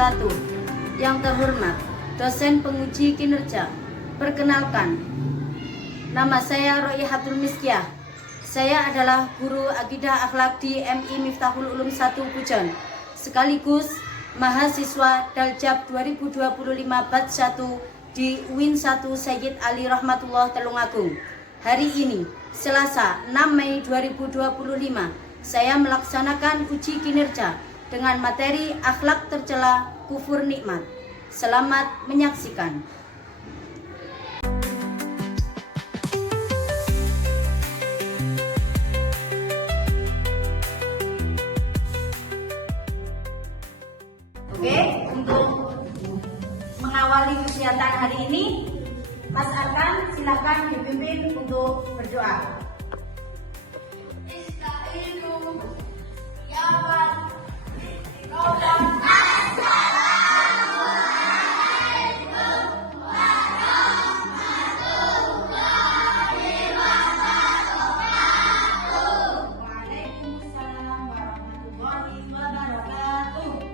wabarakatuh. Yang terhormat, dosen penguji kinerja. Perkenalkan, nama saya Roihatul Miskiah. Saya adalah guru akidah akhlak di MI Miftahul Ulum 1 Pujon, sekaligus mahasiswa Daljab 2025 Batch 1 di UIN 1 Sayyid Ali Rahmatullah Telungagung. Hari ini, Selasa 6 Mei 2025, saya melaksanakan uji kinerja dengan materi akhlak tercela kufur nikmat. Selamat menyaksikan. Oke, untuk mengawali kegiatan hari ini, Mas Arkan silakan dipimpin untuk berdoa. Waalaikumsalam warahmatullahi wabarakatuh.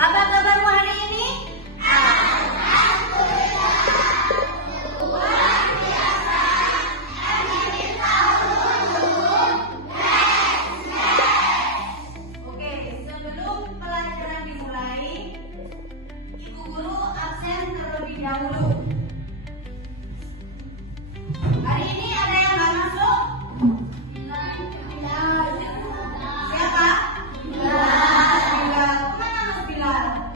Apa kabarmu hari ini? Oke, sebelum pelajaran dimulai, Ibu Guru absen terlebih dahulu. Hari ini ada yang nggak masuk? Siapa? Kemana Mas Bilal?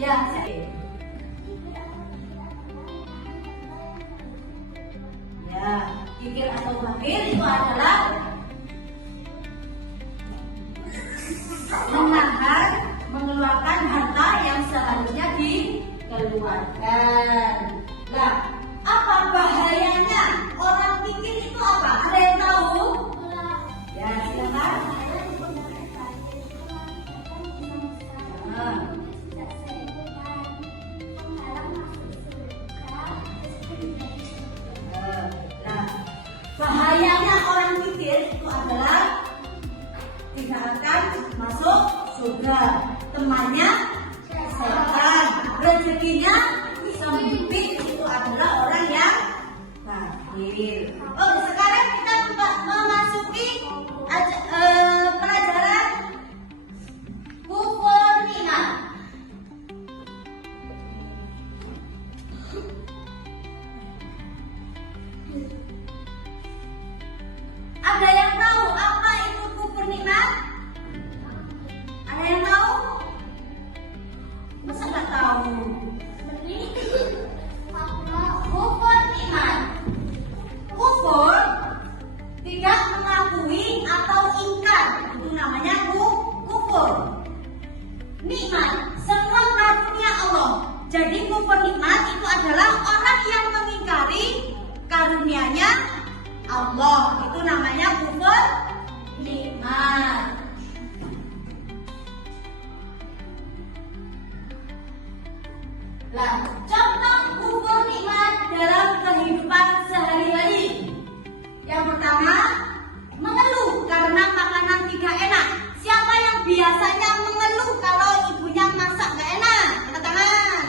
Ya, ya, kikir atau bakir itu adalah menahan, mengeluarkan harta yang seharusnya dikeluarkan. Nah, apa bahayanya orang kikir itu apa? Ada yang tahu? Ya, silakan. Nah, bahayanya orang kikir itu adalah tidak akan masuk surga. Temannya setan, rezekinya sempit, itu adalah orang yang kafir. Oh, sekarang kita memasuki pelajaran kufur nikmat. Ada yang tahu apa itu kufur nikmat? Ada yang tahu? Masa nggak tahu? Kufur nikmat. Kufur tidak mengakui atau ingkar, itu namanya kufur. Nikmat, semua karunia Allah. Jadi kufur nikmat itu adalah orang yang mengingkari karunia-Nya Allah, itu namanya kufur nikmat. Nah, contoh kufur nikmat dalam kehidupan sehari-hari. Yang pertama, mengeluh karena makanan tidak enak. Siapa yang biasanya mengeluh kalau ibunya masak gak enak? Angkat tangan.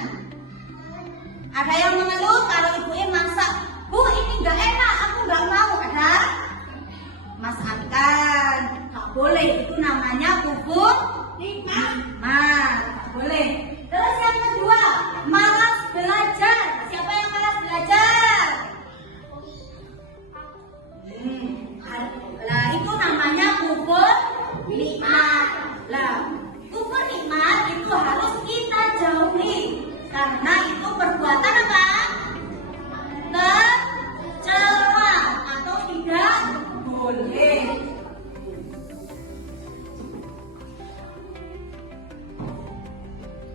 Ada yang mengeluh kalau ibunya masak, Bu, ini gak enak, aku gak mau. Ada? Mas angkat. Gak boleh, itu namanya kufur nikmat. Gak boleh. Terus yang kedua, malas belajar. Siapa yang malas belajar? Nah, itu namanya kufur nikmat. Lah, kufur nikmat itu harus kita jauhi karena itu perbuatan apa? Tercela atau tidak boleh.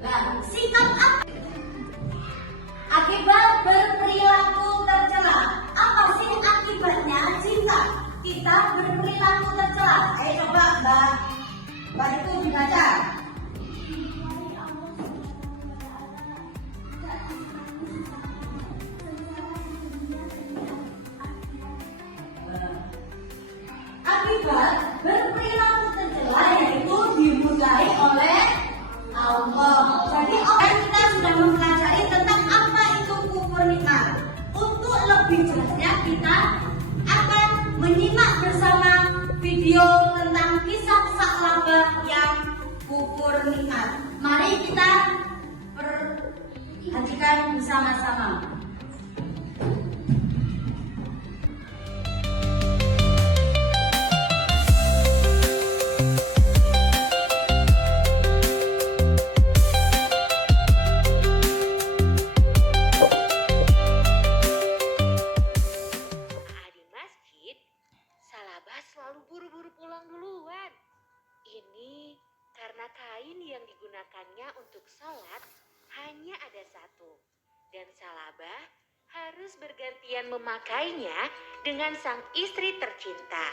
Nah, sikap apa? Akibat berperilaku tercela. Apa sih akibatnya jika kita berperilaku tercela? Coba Mbak itu dibaca. Akibat berperilaku tercela yaitu dimudai oleh Allah. Jadi kita sudah mempelajari tentang apa itu kufur nikmat. Untuk lebih jelasnya kita akan menyimak bersama video tentang kisah Sa'labah yang kufur nikmat. Mari kita perhatikan bersama-sama. hanya ada satu, dan Salabah harus bergantian memakainya dengan sang istri tercinta.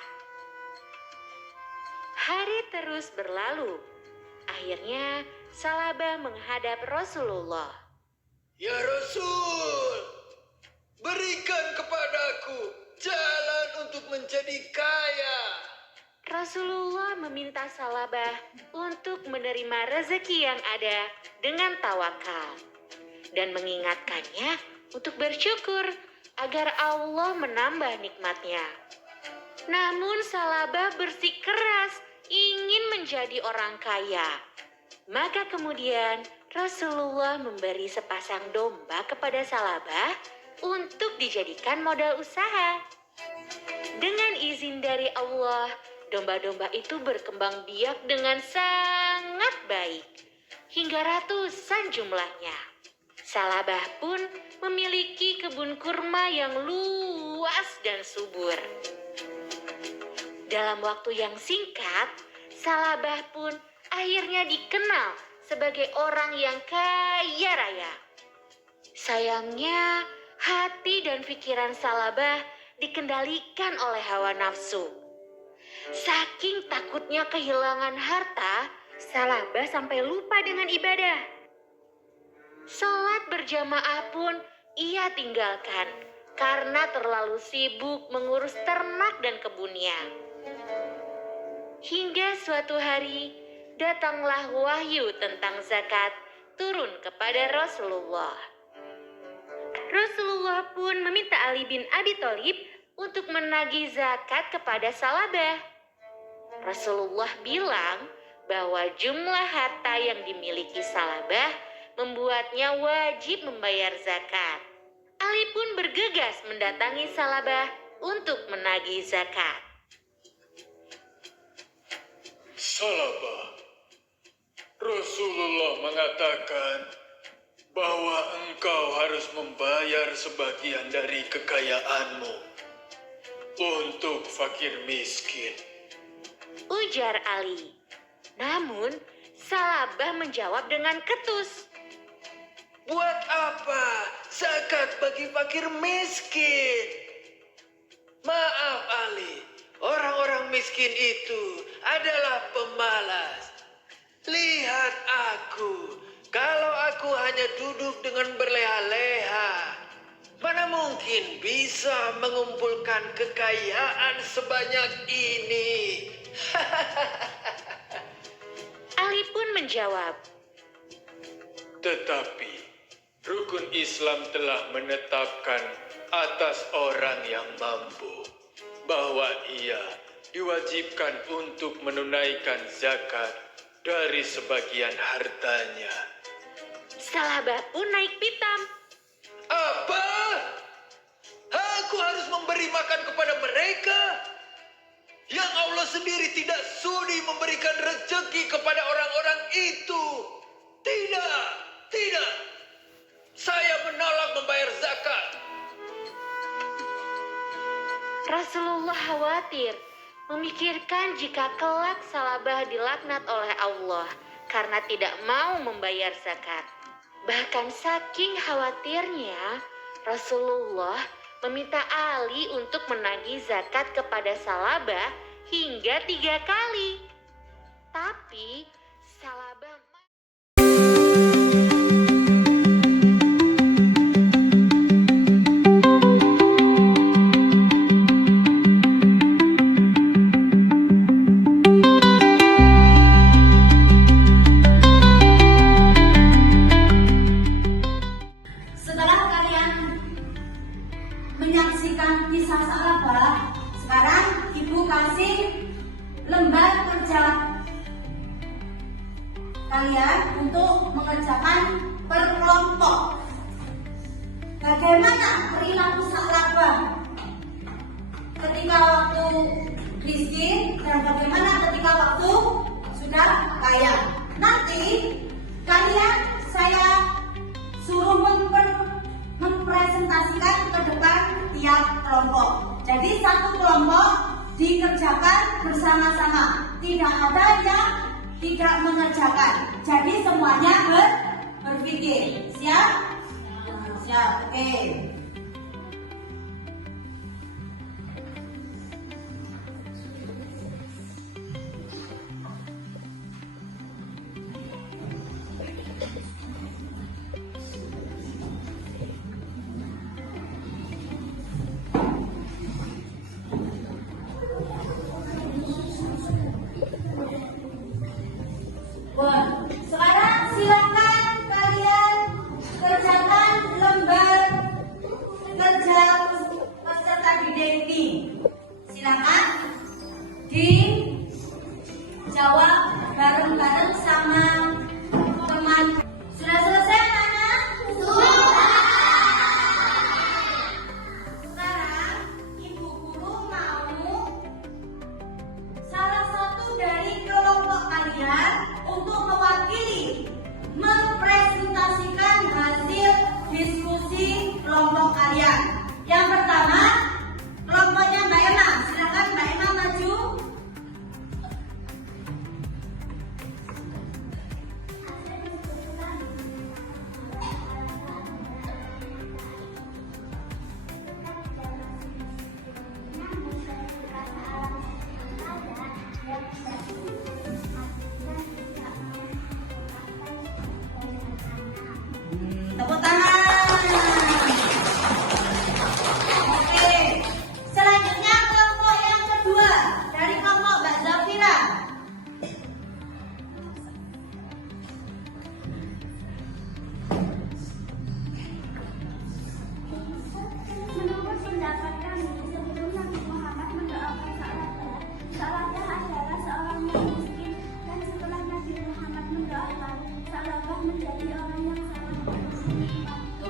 Hari terus berlalu. Akhirnya Salabah menghadap Rasulullah. Ya Rasul, berikan kepadaku jalan untuk menjadi kaya. Rasulullah meminta Salabah untuk menerima rezeki yang ada dengan tawakal dan mengingatkannya untuk bersyukur agar Allah menambah nikmatnya. Namun Salabah bersikeras ingin menjadi orang kaya. Maka kemudian Rasulullah memberi sepasang domba kepada Salabah untuk dijadikan modal usaha. Dengan izin dari Allah, domba-domba itu berkembang biak dengan sangat baik. hingga ratusan jumlahnya. Salabah pun memiliki kebun kurma yang luas dan subur. Dalam waktu yang singkat, Salabah pun akhirnya dikenal sebagai orang yang kaya raya. Sayangnya, hati dan pikiran Salabah dikendalikan oleh hawa nafsu. Saking takutnya kehilangan harta, Salabah sampai lupa dengan ibadah. Sholat berjamaah pun ia tinggalkan karena terlalu sibuk mengurus ternak dan kebunnya. Hingga suatu hari, datanglah wahyu tentang zakat turun kepada Rasulullah. Rasulullah pun meminta Ali bin Abi Thalib untuk menagih zakat kepada Salabah. Rasulullah bilang bahwa jumlah harta yang dimiliki Salabah membuatnya wajib membayar zakat. Ali pun bergegas mendatangi Salabah untuk menagih zakat. Salabah, Rasulullah mengatakan bahwa engkau harus membayar sebagian dari kekayaanmu untuk fakir miskin. Ujar Ali. Namun, Salabah menjawab dengan ketus. Buat apa zakat bagi fakir miskin? Maaf Ali, orang-orang miskin itu adalah pemalas. Lihat aku, kalau aku hanya duduk dengan berleha-leha, mana mungkin bisa mengumpulkan kekayaan sebanyak ini? Ali pun menjawab, Tetapi rukun Islam telah menetapkan atas orang yang mampu bahwa ia diwajibkan untuk menunaikan zakat dari sebagian hartanya. Salabah pun naik pitam. Apa? Aku harus memberi makan kepada mereka? Yang Allah sendiri tidak sudi memberikan rezeki kepada orang-orang itu. Tidak, tidak. Saya menolak membayar zakat. Rasulullah khawatir memikirkan jika kelak Salabah dilaknat oleh Allah karena tidak mau membayar zakat. Bahkan saking khawatirnya, Rasulullah meminta Ali untuk menagih zakat kepada Salabah hingga 3 kali. Tapi Salabah Setelah kalian menyaksikan kisah Salabah, sekarang Ibu kasih lembar kerja kalian untuk mengerjakan per kelompok. Bagaimana perilaku Salabah ketika waktu miskin dan bagaimana ketika waktu sudah kaya. Nanti kalian saya suruh mempresentasikan ke depan tiap kelompok. Jadi satu kelompok dikerjakan bersama-sama. Tidak ada yang tidak mengerjakan. Jadi semuanya berpikir. Siap? Siap. Oke. Sekarang silakan kalian kerjakan lembar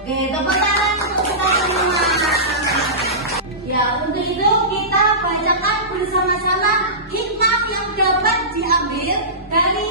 Oke, tepuk tangan untuk kita semua. Ya, untuk itu kita bacakan bersama-sama hikmah yang dapat diambil dari